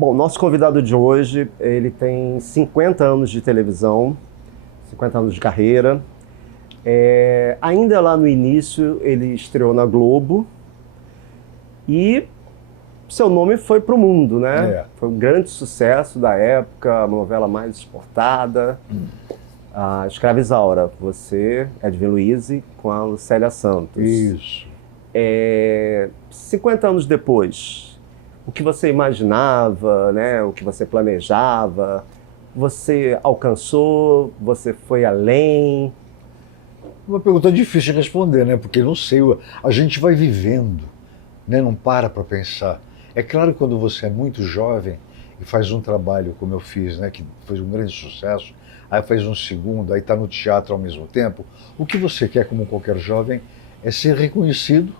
Bom, nosso convidado de hoje, ele tem 50 anos de televisão, 50 anos de carreira. Ainda lá no início, ele estreou na Globo e seu nome foi para o mundo, né? Foi um grande sucesso da época, a novela mais exportada, a Escrava Isaura. Você, Edwin Luiz, com a Lucélia Santos. Isso. 50 anos depois, o que você imaginava, né? O que você planejava, você alcançou, você foi além? Uma pergunta difícil de responder, né? Porque não sei, a gente vai vivendo, né? Não para pensar. É claro que quando você é muito jovem e faz um trabalho como eu fiz, né? Que foi um grande sucesso, aí faz um segundo, aí está no teatro ao mesmo tempo, o que você quer como qualquer jovem é ser reconhecido.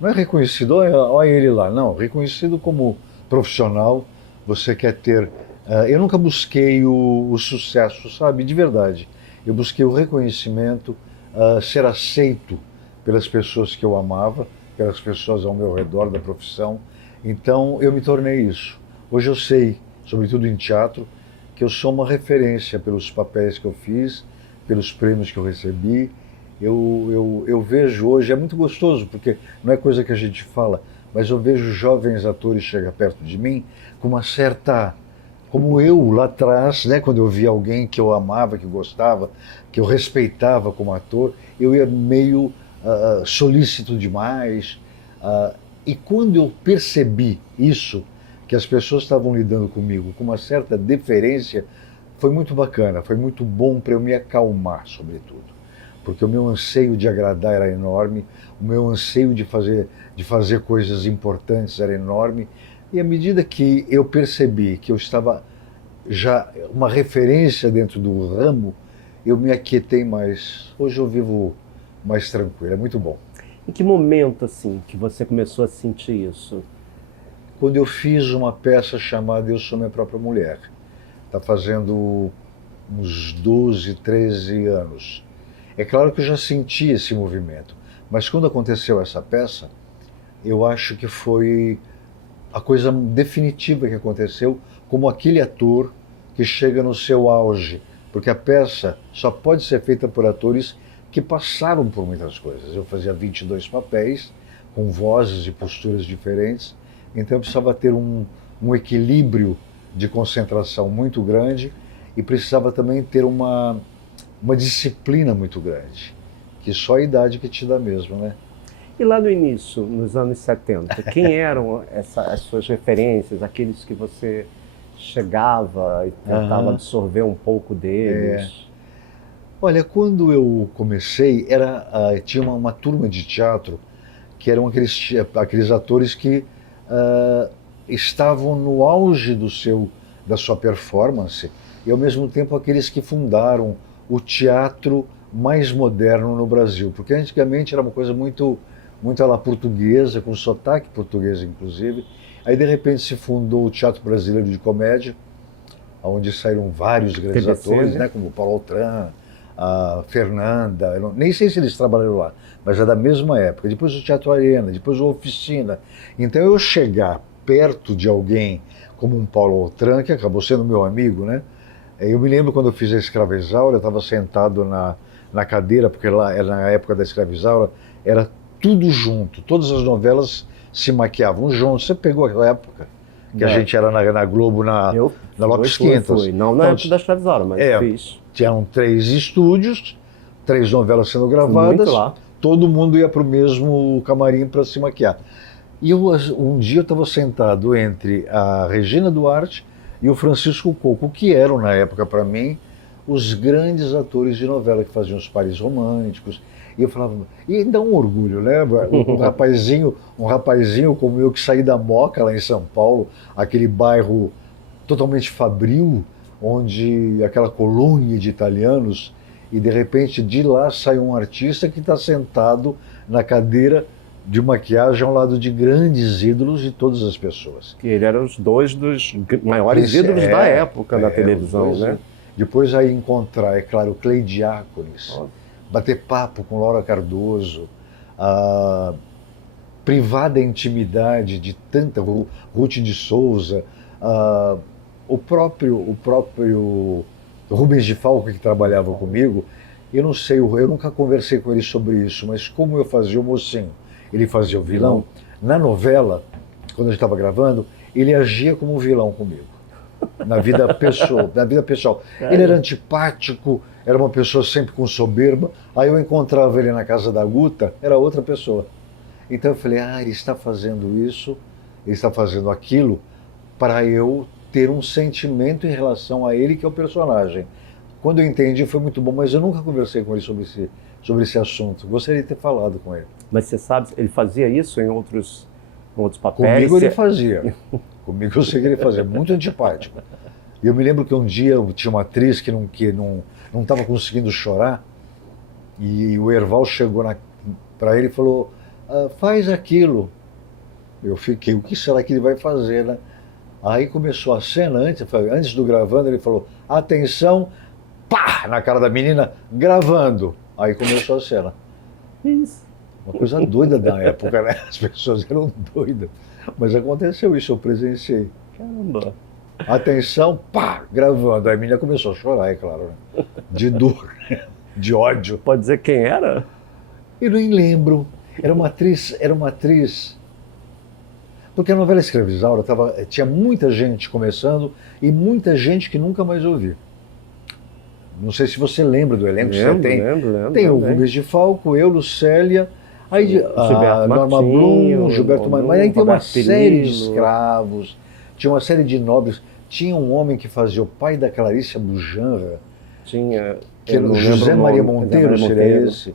Não é reconhecido, olha ele lá, não, reconhecido como profissional. Você quer ter... eu nunca busquei o sucesso, sabe, de verdade. Eu busquei o reconhecimento, ser aceito pelas pessoas que eu amava, pelas pessoas ao meu redor da profissão. Então eu me tornei isso. Hoje eu sei, sobretudo em teatro, que eu sou uma referência pelos papéis que eu fiz, pelos prêmios que eu recebi. Eu vejo hoje, é muito gostoso, porque não é coisa que a gente fala, mas eu vejo jovens atores chegar perto de mim com uma certa... Como eu lá atrás, né, quando eu via alguém que eu amava, que gostava, que eu respeitava como ator, eu ia meio solícito demais. E quando eu percebi isso, que as pessoas estavam lidando comigo com uma certa deferência, foi muito bacana, foi muito bom para eu me acalmar, sobretudo. Porque o meu anseio de agradar era enorme, o meu anseio de fazer coisas importantes era enorme. E à medida que eu percebi que eu estava já uma referência dentro do ramo, eu me aquietei mais. Hoje eu vivo mais tranquilo, é muito bom. Em que momento, assim, que você começou a sentir isso? Quando eu fiz uma peça chamada Eu Sou Minha Própria Mulher. Está fazendo uns 12, 13 anos. É claro que eu já senti esse movimento, mas quando aconteceu essa peça, eu acho que foi a coisa definitiva que aconteceu, como aquele ator que chega no seu auge, porque a peça só pode ser feita por atores que passaram por muitas coisas. Eu fazia 22 papéis, com vozes e posturas diferentes, então eu precisava ter um equilíbrio de concentração muito grande e precisava também ter uma disciplina muito grande, que só a idade que te dá mesmo, né? E lá no início, nos anos 70, quem eram as suas referências, aqueles que você chegava e tentava absorver um pouco deles? Olha, quando eu comecei, tinha uma turma de teatro que eram aqueles atores que estavam no auge da sua performance e, ao mesmo tempo, aqueles que fundaram o teatro mais moderno no Brasil. Porque antigamente era uma coisa muito à la portuguesa, com sotaque português, inclusive. Aí, de repente, se fundou o Teatro Brasileiro de Comédia, onde saíram vários grandes atores, né, como Paulo Autran, a Fernanda, nem sei se eles trabalharam lá, mas é da mesma época. Depois o Teatro Arena, depois o Oficina. Então eu chegar perto de alguém como um Paulo Autran, que acabou sendo meu amigo, né? Eu me lembro quando eu fiz a Escrava Isaura, eu estava sentado na cadeira, porque lá era na época da Escrava Isaura, era tudo junto, todas as novelas se maquiavam juntos. Você pegou aquela época que a gente era na Globo, na Lopes Quintas. Não na época da Escrava Isaura, mas fiz. Tinham 3 estúdios, 3 novelas sendo gravadas, todo mundo ia para o mesmo camarim para se maquiar. E um dia eu estava sentado entre a Regina Duarte e o Francisco Coco, que eram, na época, para mim, os grandes atores de novela, que faziam os pares românticos. E eu falava, e dá um orgulho, né? Um rapazinho como eu, que saí da Moca, lá em São Paulo, aquele bairro totalmente fabril, onde aquela colônia de italianos, e de repente de lá sai um artista que está sentado na cadeira de maquiagem ao lado de grandes ídolos de todas as pessoas. Que ele era os 2 dos maiores ídolos da época da televisão, né? Depois aí encontrar, é claro, Clei Diáconis, bater papo com Laura Cardoso, a privada intimidade de tanta Ruth de Souza, O próprio Rubens de Falco, que trabalhava comigo, eu não sei, eu nunca conversei com ele sobre isso, mas como eu fazia o mocinho, ele fazia o vilão, na novela, quando a gente estava gravando, ele agia como um vilão comigo, na vida pessoal. Ele era antipático, era uma pessoa sempre com soberba, aí eu encontrava ele na casa da Guta, era outra pessoa. Então eu falei, ele está fazendo isso, ele está fazendo aquilo, para eu ter um sentimento em relação a ele, que é o personagem. Quando eu entendi, foi muito bom, mas eu nunca conversei com ele sobre esse assunto. Gostaria de ter falado com ele. Mas você sabe, ele fazia isso em outros papéis? Comigo ele fazia. Comigo eu sei que ele fazia. Muito antipático. E eu me lembro que um dia eu tinha uma atriz que não estava conseguindo chorar, e o Erval chegou para ele e falou, faz aquilo. Eu fiquei, o que será que ele vai fazer, né? Aí começou a cena, antes do gravando, ele falou, atenção, pá, na cara da menina, gravando. Aí começou a cena. Isso. Uma coisa doida da época, né? As pessoas eram doidas. Mas aconteceu isso, eu presenciei. Caramba. Atenção, pá, gravando. Aí a menina começou a chorar, é claro, né? De dor, de ódio. Pode dizer quem era? Eu nem lembro. Era uma atriz. Porque a novela Escravizaura tinha muita gente começando e muita gente que nunca mais ouvi. Não sei se você lembra do elenco. Lembro. Tem o Rubens de Falco, eu, Lucélia, aí Norma Blum, Gilberto Marinho. Mas aí tem uma série de escravos, tinha uma série de nobres. Tinha um homem que fazia o pai da Clarice Bujanra, Tinha. que era o José Maria Monteiro, seria esse.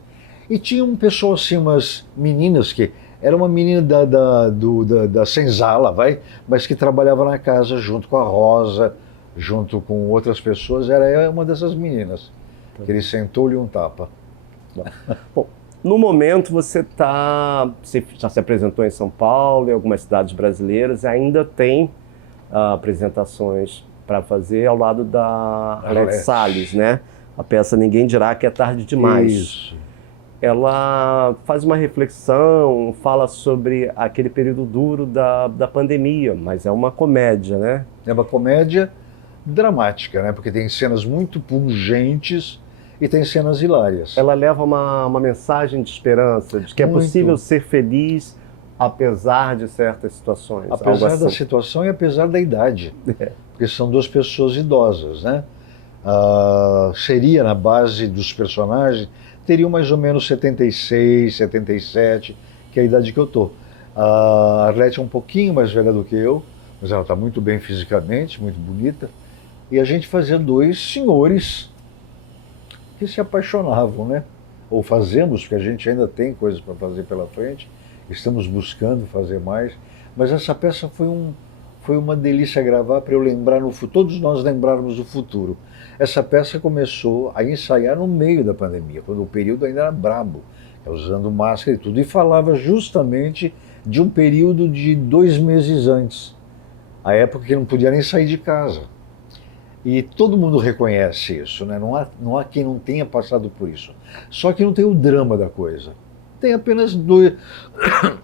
E tinha um pessoal assim, umas meninas que... Era uma menina da Senzala, mas que trabalhava na casa junto com a Rosa, junto com outras pessoas. Era uma dessas meninas, que ele sentou-lhe um tapa. Bom, no momento você já se apresentou em São Paulo, em algumas cidades brasileiras, e ainda tem apresentações para fazer ao lado da Arlete Salles, né? A peça Ninguém Dirá Que É Tarde Demais. Isso. Ela faz uma reflexão, fala sobre aquele período duro da pandemia, mas é uma comédia, né? É uma comédia dramática, né? Porque tem cenas muito pungentes e tem cenas hilárias. Ela leva uma mensagem de esperança, de que é possível ser feliz apesar de certas situações. Apesar da situação e apesar da idade. Porque são duas pessoas idosas, né? Seria na base dos personagens, teriam mais ou menos 76, 77, que é a idade que eu tô. A Arlete é um pouquinho mais velha do que eu, mas ela está muito bem fisicamente, muito bonita. E a gente fazia dois senhores que se apaixonavam, né? Ou fazemos, porque a gente ainda tem coisas para fazer pela frente, estamos buscando fazer mais. Mas essa peça foi uma delícia gravar para eu lembrar todos nós lembrarmos do futuro. Essa peça começou a ensaiar no meio da pandemia, quando o período ainda era brabo, usando máscara e tudo, e falava justamente de um período de 2 meses antes, a época que não podia nem sair de casa. E todo mundo reconhece isso, né? Não há quem não tenha passado por isso. Só que não tem o drama da coisa. Tem apenas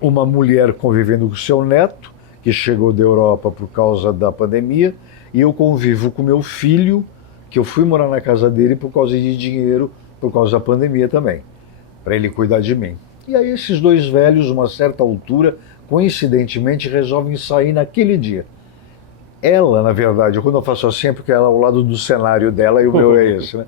uma mulher convivendo com seu neto, que chegou da Europa por causa da pandemia, e eu convivo com meu filho, que eu fui morar na casa dele por causa de dinheiro, por causa da pandemia também, para ele cuidar de mim. E aí esses dois velhos, uma certa altura, coincidentemente, resolvem sair naquele dia. Ela, na verdade, quando eu faço assim, é porque ela é ao lado do cenário dela e o meu é esse, né?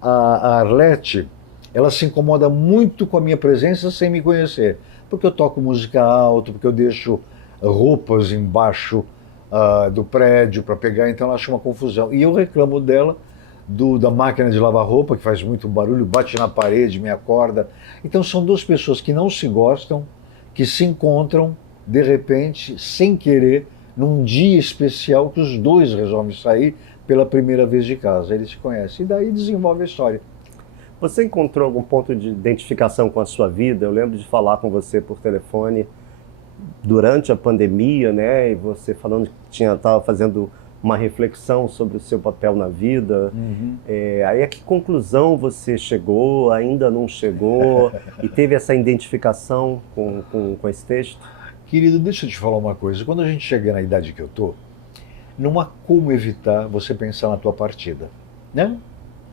A Arlete, ela se incomoda muito com a minha presença sem me conhecer, porque eu toco música alto, porque eu deixo roupas embaixo do prédio para pegar, então ela acha uma confusão. E eu reclamo dela, da máquina de lavar roupa, que faz muito barulho, bate na parede, me acorda. Então são duas pessoas que não se gostam, que se encontram, de repente, sem querer, num dia especial que os dois resolvem sair pela primeira vez de casa. Eles se conhecem e daí desenvolve a história. Você encontrou algum ponto de identificação com a sua vida? Eu lembro de falar com você por telefone durante a pandemia, né? E você falando que estava fazendo uma reflexão sobre o seu papel na vida. Aí a que conclusão você chegou, ainda não chegou, e teve essa identificação com esse texto? Querido, deixa eu te falar uma coisa. Quando a gente chega na idade que eu tô, não há como evitar você pensar na tua partida, né?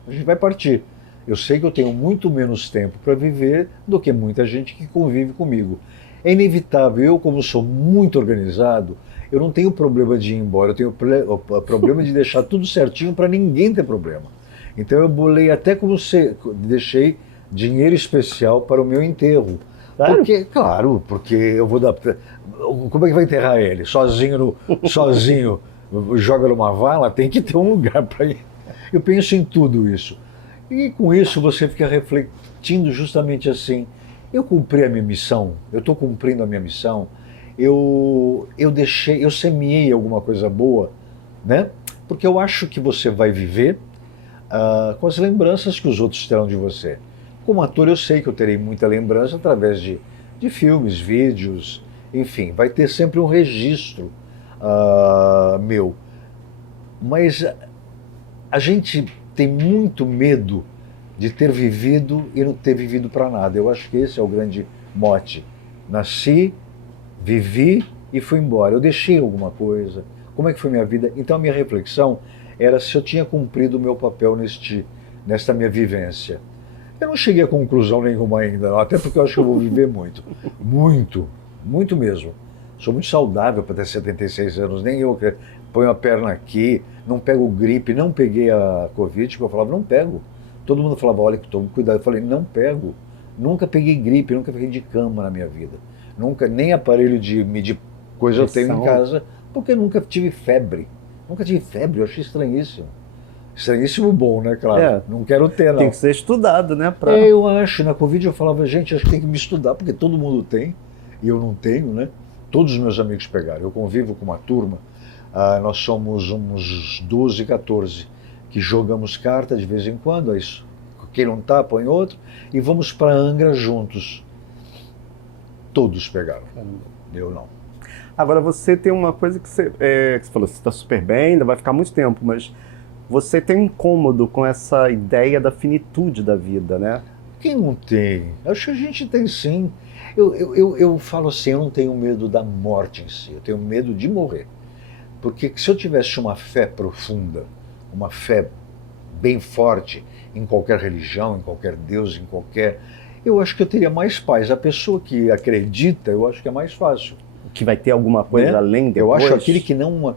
A gente vai partir. Eu sei que eu tenho muito menos tempo para viver do que muita gente que convive comigo. É inevitável. Eu, como sou muito organizado, eu não tenho problema de ir embora. Eu tenho o problema de deixar tudo certinho para ninguém ter problema. Então eu bolei até como se deixei dinheiro especial para o meu enterro. Sério? Porque, claro, porque eu vou dar. Como é que vai enterrar ele? Sozinho, joga numa vala, tem que ter um lugar para ir. Eu penso em tudo isso. E com isso você fica refletindo justamente assim. Eu cumpri a minha missão, eu estou cumprindo a minha missão, eu semeei alguma coisa boa, né? Porque eu acho que você vai viver com as lembranças que os outros terão de você. Como ator, eu sei que eu terei muita lembrança através de filmes, vídeos, enfim, vai ter sempre um registro meu. Mas a gente tem muito medo de ter vivido e não ter vivido para nada. Eu acho que esse é o grande mote. Nasci, vivi e fui embora. Eu deixei alguma coisa. Como é que foi minha vida? Então a minha reflexão era se eu tinha cumprido o meu papel nesta minha vivência. Eu não cheguei a conclusão nenhuma ainda, não, até porque eu acho que eu vou viver muito. Muito, muito mesmo. Sou muito saudável para ter 76 anos, nem eu ponho a perna aqui, não pego gripe, não peguei a Covid, porque eu falava, não pego. Todo mundo falava, olha que tome cuidado. Eu falei, não pego. Nunca peguei gripe, nunca peguei de cama na minha vida. Nunca, nem aparelho de medir coisa eu tenho em casa, porque nunca tive febre. Nunca tive febre, eu achei estranhíssimo. Estranhíssimo bom, né, claro? É. Não quero ter, não. Tem que ser estudado, né? Eu acho, na Covid eu falava, gente, acho que tem que me estudar, porque todo mundo tem, e eu não tenho, né? Todos os meus amigos pegaram. Eu convivo com uma turma, nós somos uns 12, 14, que jogamos carta de vez em quando, é isso. Quem não tá, põe outro, e vamos para Angra juntos. Todos pegaram. Eu não. Agora, você tem uma coisa que que você falou, você está super bem, ainda vai ficar muito tempo, mas você tem um incômodo com essa ideia da finitude da vida, né? Quem não tem? Acho que a gente tem sim. Eu falo assim, eu não tenho medo da morte em si, eu tenho medo de morrer. Porque se eu tivesse uma fé profunda, uma fé bem forte em qualquer religião, em qualquer Deus, em qualquer... Eu acho que eu teria mais paz. A pessoa que acredita, eu acho que é mais fácil. Que vai ter alguma coisa, né? Além depois? Eu acho aquele que não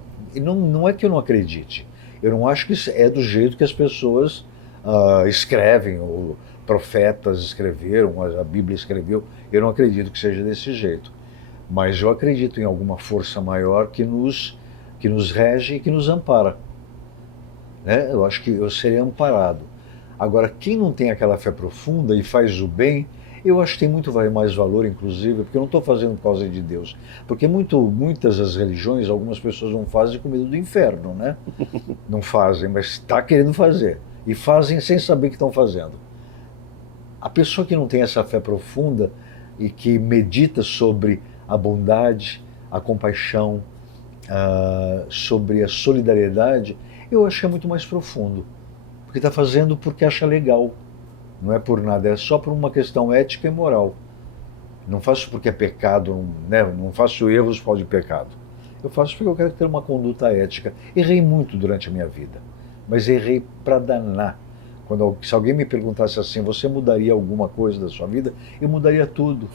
é que eu não acredite. Eu não acho que é do jeito que as pessoas escrevem, ou profetas escreveram, a Bíblia escreveu. Eu não acredito que seja desse jeito. Mas eu acredito em alguma força maior que nos rege e que nos ampara. Né? Eu acho que eu serei amparado. Agora, quem não tem aquela fé profunda e faz o bem, eu acho que tem muito mais valor, inclusive, porque eu não estou fazendo por causa de Deus. Porque muitas das religiões, algumas pessoas não fazem com medo do inferno, né? Não fazem, mas está querendo fazer. E fazem sem saber que estão fazendo. A pessoa que não tem essa fé profunda e que medita sobre a bondade, a compaixão, sobre a solidariedade, eu acho que é muito mais profundo. Porque está fazendo porque acha legal. Não é por nada, é só por uma questão ética e moral. Não faço porque é pecado, né? Não faço erros por causa de pecado. Eu faço porque eu quero ter uma conduta ética. Errei muito durante a minha vida, mas errei para danar. Se alguém me perguntasse assim, você mudaria alguma coisa da sua vida? Eu mudaria tudo.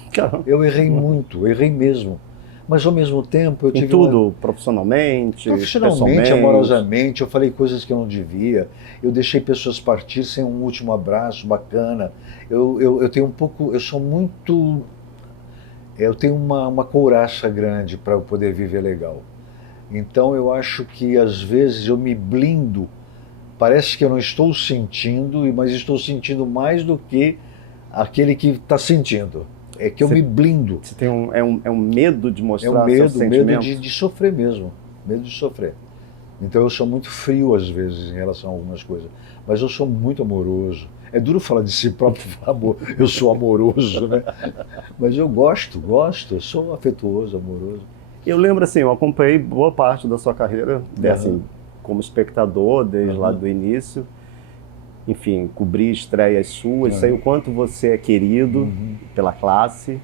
Eu errei muito, errei mesmo. Mas ao mesmo tempo eu tive... Em tudo, profissionalmente, profissionalmente, amorosamente, eu falei coisas que eu não devia, eu deixei pessoas partir sem um último abraço bacana, eu tenho um pouco, eu sou muito... Eu tenho uma couraça grande para eu poder viver legal. Então eu acho que às vezes eu me blindo, parece que eu não estou sentindo, mas estou sentindo mais do que aquele que está sentindo. É que eu me blindo. Você tem um medo de mostrar seus sentimentos? Medo de sofrer mesmo. Medo de sofrer. Então eu sou muito frio às vezes em relação a algumas coisas. Mas eu sou muito amoroso. É duro falar de si próprio, amor. Eu sou amoroso, né? Mas eu gosto, eu sou afetuoso, amoroso. Eu lembro assim, eu acompanhei boa parte da sua carreira, assim, como espectador, desde lá do início. Enfim, cobrir estreias suas, sei o quanto você é querido pela classe.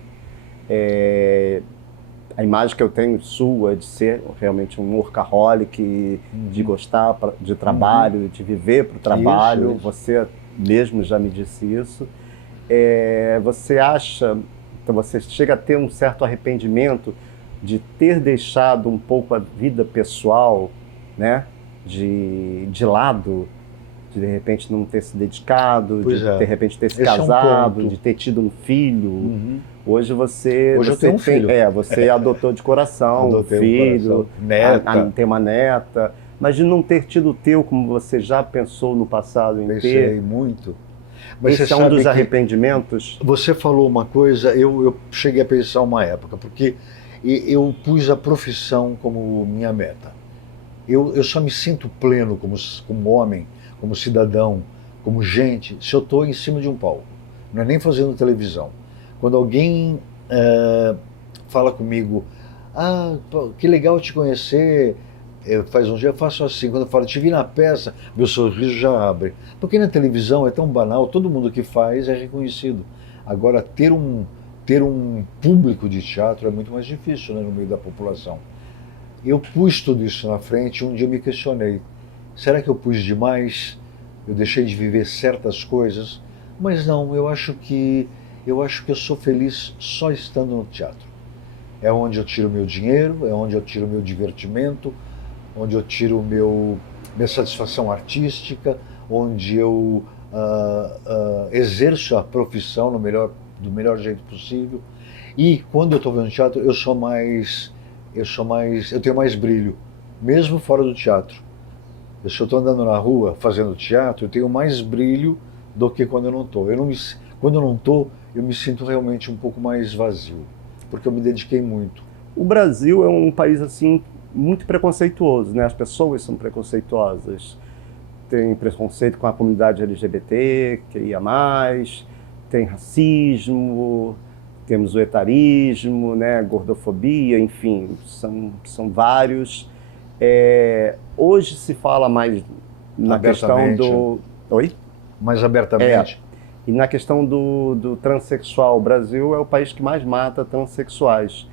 a imagem que eu tenho sua de ser realmente um workaholic, de gostar de trabalho, de viver para o trabalho, Isso. você mesmo já me disse isso. Você acha, então você chega a ter um certo arrependimento de ter deixado um pouco a vida pessoal, né, de lado, de repente não ter se dedicado, de repente ter se casado, de ter tido um filho. Hoje eu tenho um filho. Você adotou de coração um filho, neta. tem uma neta, mas de não ter tido o teu como você já pensou no passado em ter. Pensei muito. Mas esse é um dos arrependimentos? Você falou uma coisa, eu cheguei a pensar uma época, porque eu pus a profissão como minha meta. Eu só me sinto pleno como homem, como cidadão, como gente, se eu estou em cima de um palco. Não é nem fazendo televisão. Quando alguém fala comigo, pô, que legal te conhecer, faz um dia eu faço assim, quando eu falo, te vi na peça, meu sorriso já abre. Porque na televisão é tão banal, todo mundo que faz é reconhecido. Agora, ter um público de teatro é muito mais difícil, né, no meio da população. Eu pus tudo isso na frente, um dia eu me questionei, será que eu pus demais? Eu deixei de viver certas coisas? Mas não, eu acho que eu sou feliz só estando no teatro. É onde eu tiro meu dinheiro, é onde eu tiro meu divertimento, onde eu tiro minha satisfação artística, onde eu exerço a profissão do melhor jeito possível. E quando eu estou vendo teatro, eu tenho mais brilho, mesmo fora do teatro. Se eu estou andando na rua fazendo teatro, eu tenho mais brilho do que quando eu não estou. Quando eu não estou, eu me sinto realmente um pouco mais vazio, porque eu me dediquei muito. O Brasil é um país assim muito preconceituoso, né? As pessoas são preconceituosas. Tem preconceito com a comunidade LGBT, que ia mais, tem racismo, temos o etarismo, né? Gordofobia, enfim, são vários. Hoje se fala mais na questão do... Oi? Mais abertamente. E na questão do transexual, o Brasil é o país que mais mata transexuais.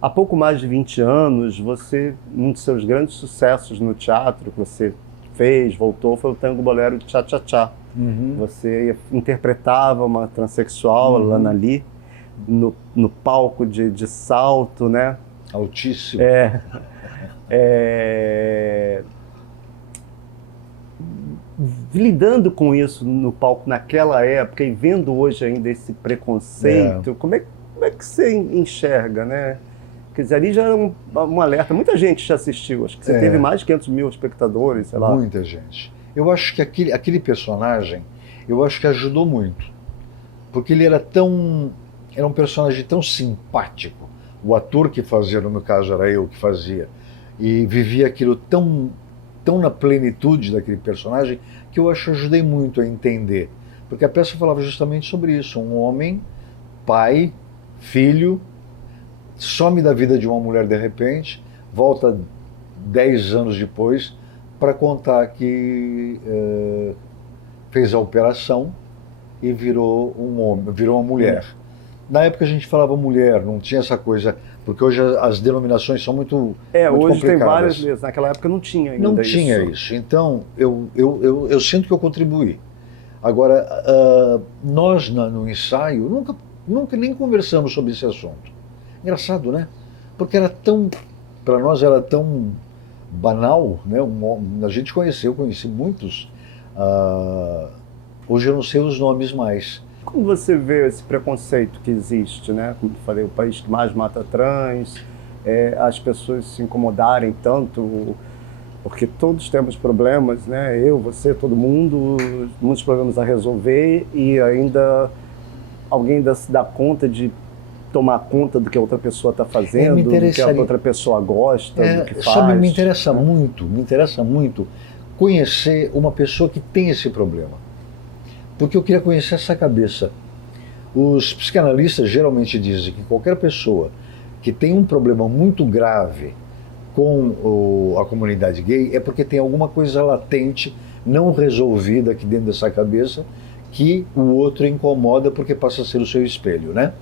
Há pouco mais de 20 anos, um dos seus grandes sucessos no teatro que você voltou, foi o Tango Bolero de Tchá Tchá Tchá. Você interpretava uma transexual, Lana Lee, no palco de salto, né? Altíssimo. Lidando com isso no palco naquela época e vendo hoje ainda esse preconceito, como é que você enxerga, né? Quer dizer, ali já era um alerta. Muita gente já assistiu, acho que você teve mais de 500 mil espectadores, sei lá. Muita gente. Eu acho que aquele personagem, eu acho que ajudou muito. Porque ele era um personagem tão simpático. O ator que fazia, no meu caso era eu que fazia, e vivia aquilo tão na plenitude daquele personagem, que eu acho que ajudei muito a entender. Porque a peça falava justamente sobre isso. Um homem, pai, filho, some da vida de uma mulher de repente, volta 10 anos depois para contar que fez a operação e virou um homem, virou uma mulher. Na época a gente falava mulher, não tinha essa coisa, porque hoje as denominações são muito hoje complicadas. Tem várias vezes, naquela época não tinha ainda Não tinha isso. Então, eu sinto que eu contribuí. Agora, nós no ensaio nunca nem conversamos sobre esse assunto. Engraçado, né? Porque para nós era tão banal, né? A gente conheci muitos. Hoje eu não sei os nomes mais. Como você vê esse preconceito que existe, né? Como eu falei, o país que mais mata trans, as pessoas se incomodarem tanto, porque todos temos problemas, né? Eu, você, todo mundo, muitos problemas a resolver e ainda alguém se dá conta de tomar conta do que a outra pessoa está fazendo, do que a outra pessoa gosta, do que faz. Sabe, me interessa muito conhecer uma pessoa que tem esse problema. Porque eu queria conhecer essa cabeça. Os psicanalistas geralmente dizem que qualquer pessoa que tem um problema muito grave com a comunidade gay é porque tem alguma coisa latente, não resolvida aqui dentro dessa cabeça, que o outro incomoda porque passa a ser o seu espelho, né?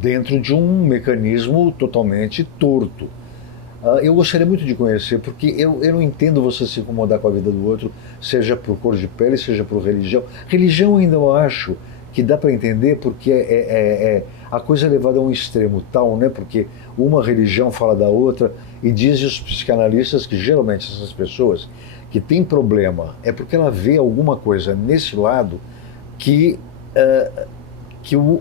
dentro de um mecanismo totalmente torto. Eu gostaria muito de conhecer, porque eu não entendo você se incomodar com a vida do outro, seja por cor de pele, seja por religião. Religião ainda eu acho que dá para entender, porque a coisa é levada a um extremo tal, né? Porque uma religião fala da outra, e dizem os psicanalistas que geralmente essas pessoas que têm problema é porque ela vê alguma coisa nesse lado que, que o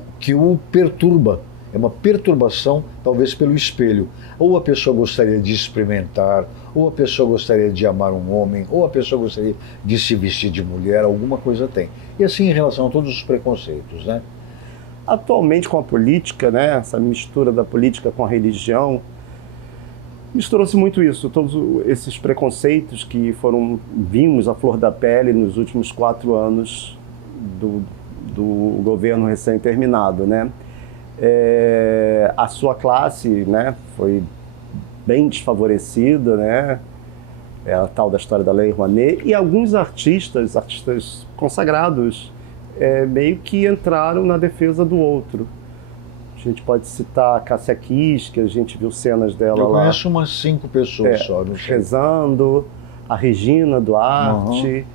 perturba. É uma perturbação, talvez pelo espelho. Ou a pessoa gostaria de experimentar, ou a pessoa gostaria de amar um homem, ou a pessoa gostaria de se vestir de mulher, alguma coisa tem. E assim em relação a todos os preconceitos, né? Atualmente com a política, né, essa mistura da política com a religião, misturou-se muito isso, todos esses preconceitos que vimos à flor da pele nos últimos 4 anos do governo recém-terminado, né? A sua classe, né, foi bem desfavorecida, né? É a tal da história da Lei Rouanet, e alguns artistas consagrados, meio que entraram na defesa do outro. A gente pode citar a Cássia Kiss, que a gente viu cenas dela lá. Eu conheço umas 5 pessoas só. Rezando, a Regina Duarte.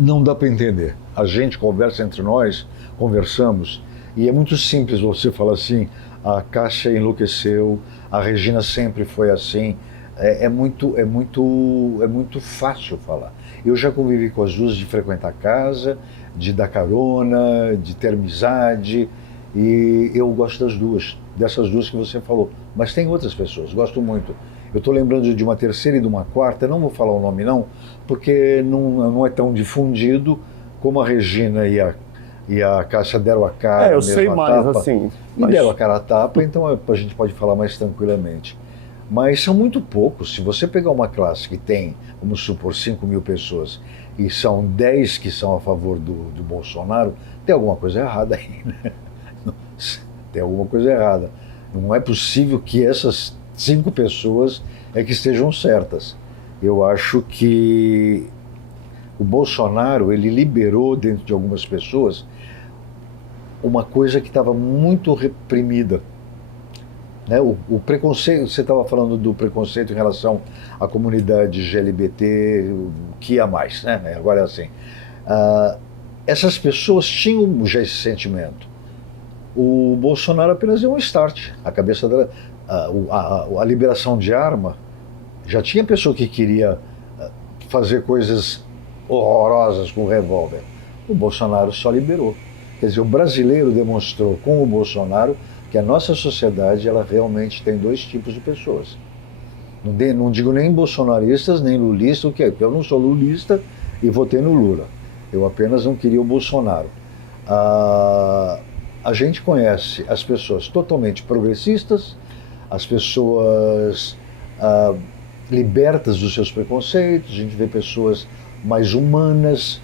Não dá para entender. A gente conversa entre nós, conversamos, e é muito simples você falar assim, a Cássia enlouqueceu, a Regina sempre foi assim. É muito fácil falar. Eu já convivi com as duas, de frequentar a casa, de dar carona, de ter amizade, e eu gosto das duas, dessas duas que você falou. Mas tem outras pessoas, gosto muito. Eu estou lembrando de uma terceira e de uma quarta, não vou falar o nome não, porque não é tão difundido como a Regina e a Cássia deram a cara. Eu sei mais, tapa, assim. E deram a cara a tapa, então a gente pode falar mais tranquilamente. Mas são muito poucos. Se você pegar uma classe que tem, vamos supor, 5.000 pessoas, e são 10 que são a favor do Bolsonaro, tem alguma coisa errada aí, né? Tem alguma coisa errada. Não é possível que essas 5 pessoas que estejam certas. Eu acho que o Bolsonaro, ele liberou dentro de algumas pessoas uma coisa que estava muito reprimida. Né? O preconceito, você estava falando do preconceito em relação à comunidade LGBT, que ia mais, né? Agora é assim. Essas pessoas tinham já esse sentimento. O Bolsonaro apenas deu um start. A cabeça dela, a liberação de arma, já tinha pessoa que queria fazer coisas horrorosas com o revólver. O Bolsonaro só liberou. Quer dizer, o brasileiro demonstrou com o Bolsonaro que a nossa sociedade, ela realmente tem 2 tipos de pessoas. Não digo nem bolsonaristas, nem lulistas, eu não sou lulista e votei no Lula. Eu apenas não queria o Bolsonaro. A gente conhece as pessoas totalmente progressistas, as pessoas libertas dos seus preconceitos, a gente vê pessoas mais humanas,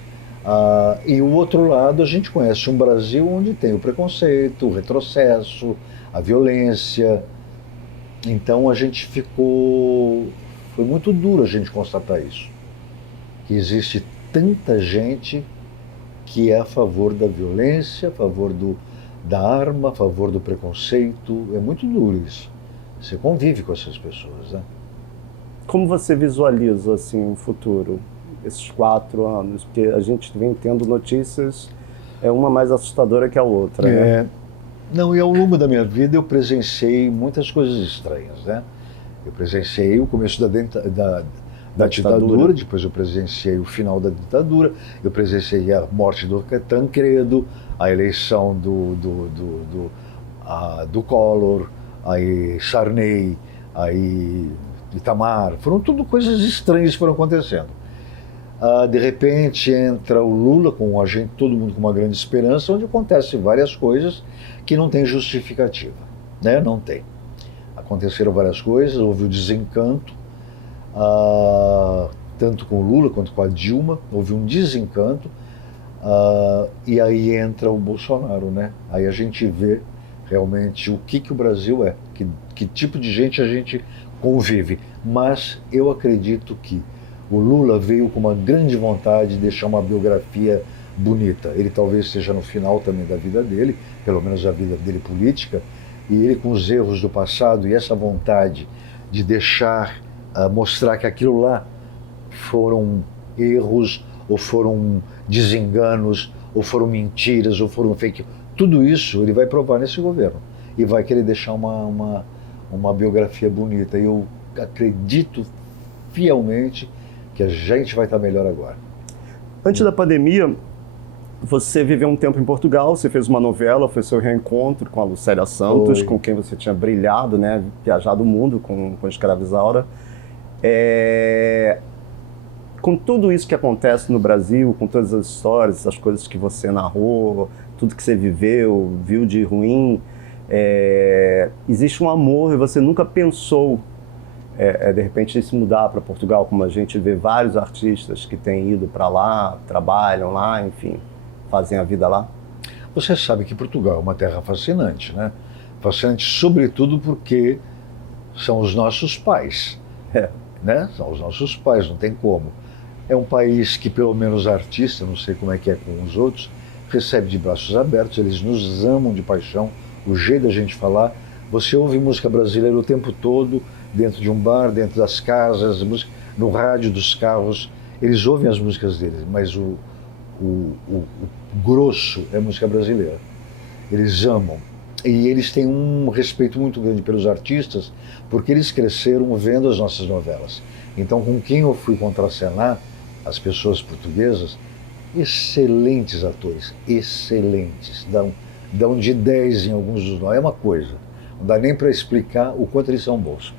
e o outro lado a gente conhece um Brasil onde tem o preconceito, o retrocesso, a violência. Então a gente foi muito duro a gente constatar isso, que existe tanta gente que é a favor da violência, a favor da arma, a favor do preconceito. É muito duro isso. Você convive com essas pessoas, né? Como você visualiza assim o futuro, esses 4 anos? Porque a gente vem tendo notícias, uma mais assustadora que a outra, né? Não, e ao longo da minha vida eu presenciei muitas coisas estranhas, né? Eu presenciei o começo da ditadura, depois eu presenciei o final da ditadura, eu presenciei a morte do Tancredo, a eleição do Collor, aí Sarney, aí Itamar. Foram tudo coisas estranhas que foram acontecendo. De repente entra o Lula, com a gente, todo mundo com uma grande esperança, onde acontecem várias coisas que não tem justificativa, né? Não tem. Aconteceram várias coisas, houve o desencanto, tanto com o Lula quanto com a Dilma, houve um desencanto, e aí entra o Bolsonaro, né? Aí a gente vê realmente o que o Brasil é, que tipo de gente a gente convive. Mas eu acredito que o Lula veio com uma grande vontade de deixar uma biografia bonita. Ele talvez esteja no final também da vida dele, pelo menos a vida dele política, e ele com os erros do passado e essa vontade de deixar, mostrar que aquilo lá foram erros, ou foram desenganos, ou foram mentiras, ou foram fake. Tudo isso ele vai provar nesse governo e vai querer deixar uma biografia bonita. E eu acredito fielmente que a gente vai estar melhor agora. Antes da pandemia, você viveu um tempo em Portugal, você fez uma novela, foi seu reencontro com a Lucélia Santos, com quem você tinha brilhado, né? Viajado o mundo com Escravizaura. Com tudo isso que acontece no Brasil, com todas as histórias, as coisas que você narrou, tudo que você viveu, viu de ruim, existe um amor e você nunca pensou, de repente, em se mudar para Portugal, como a gente vê vários artistas que têm ido para lá, trabalham lá, enfim, fazem a vida lá? Você sabe que Portugal é uma terra fascinante, né? Fascinante sobretudo porque são os nossos pais, né? São os nossos pais, não tem como. É um país que, pelo menos artista, não sei como é que é com os outros, recebe de braços abertos, eles nos amam de paixão, o jeito da gente falar. Você ouve música brasileira o tempo todo, dentro de um bar, dentro das casas, no rádio dos carros, eles ouvem as músicas deles, mas o grosso é música brasileira. Eles amam. E eles têm um respeito muito grande pelos artistas, porque eles cresceram vendo as nossas novelas. Então, com quem eu fui contracenar, as pessoas portuguesas, excelentes atores, excelentes. Dão de 10 em alguns dos nós, é uma coisa. Não dá nem para explicar o quanto eles são bons.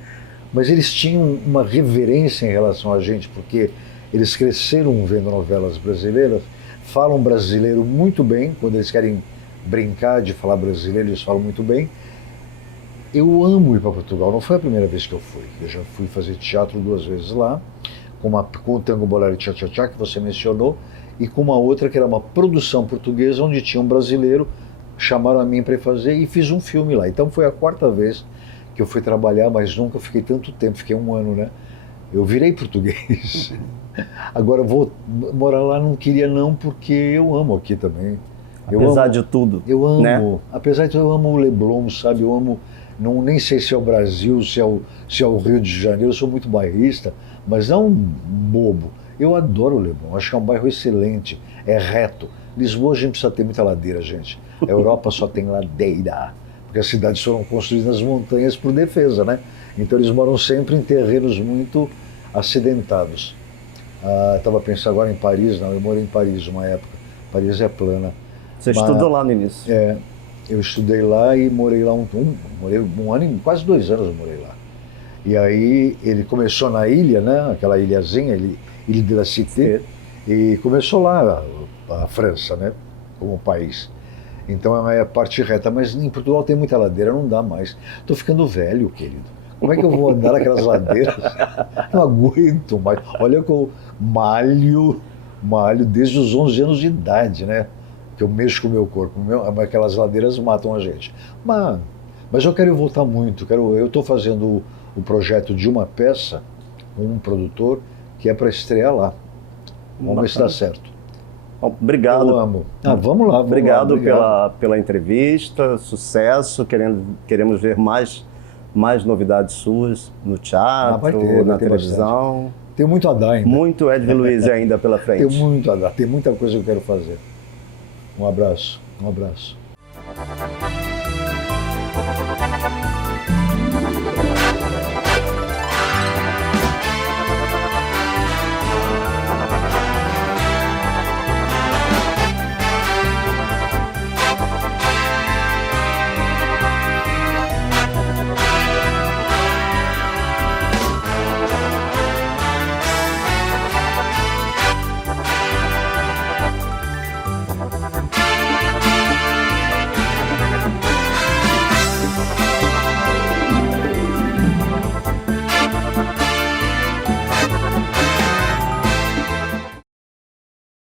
Mas eles tinham uma reverência em relação a gente, porque eles cresceram vendo novelas brasileiras, falam brasileiro muito bem, quando eles querem brincar de falar brasileiro, eles falam muito bem. Eu amo ir para Portugal, não foi a primeira vez que eu fui. Eu já fui fazer teatro 2 vezes lá, com o Tango Bolero Tchá Tchá Tchá, que você mencionou, e com uma outra que era uma produção portuguesa, onde tinha um brasileiro, chamaram a mim para ir fazer e fiz um filme lá. Então foi a 4ª vez que eu fui trabalhar, mas nunca fiquei tanto tempo, fiquei 1 ano, né? Eu virei português. Agora vou morar lá, não queria não, porque eu amo aqui também. Apesar de tudo, eu amo, né? Apesar de tudo, eu amo o Leblon, sabe? Eu amo, não, nem sei se é o Brasil, se é o Rio de Janeiro, eu sou muito bairrista, mas não bobo. Eu adoro o Leblon, acho que é um bairro excelente, é reto. Lisboa a gente precisa ter muita ladeira, gente. A Europa só tem ladeira, porque as cidades foram construídas nas montanhas por defesa, né? Então eles moram sempre em terrenos muito acidentados. Estava pensando agora em Paris, não, eu morei em Paris uma época. Paris é plana. Você estudou lá no início? Eu estudei lá e morei lá morei 1 ano, quase 2 anos eu morei lá. E aí ele começou na ilha, né? Aquela ilhazinha, Ilha de la Cité, e começou lá a França, né? Como país. Então é a parte reta, mas em Portugal tem muita ladeira, não dá mais. Estou ficando velho, querido. Como é que eu vou andar naquelas ladeiras? Não aguento mais. Olha que eu malho desde os 11 anos de idade, né? Que eu mexo com o meu corpo. Aquelas ladeiras matam a gente. Mas eu quero voltar muito. Eu estou fazendo o projeto de uma peça com um produtor que é para estrear lá. Vamos ver se dá certo. Obrigado. Eu amo. Vamos lá. Obrigado pela entrevista, sucesso. Queremos ver mais novidades suas no teatro, na televisão. Bastante. Tem muito a dar ainda. Muito Edwin Luiz ainda pela frente. Tem muito a dar, tem muita coisa que eu quero fazer. Um abraço.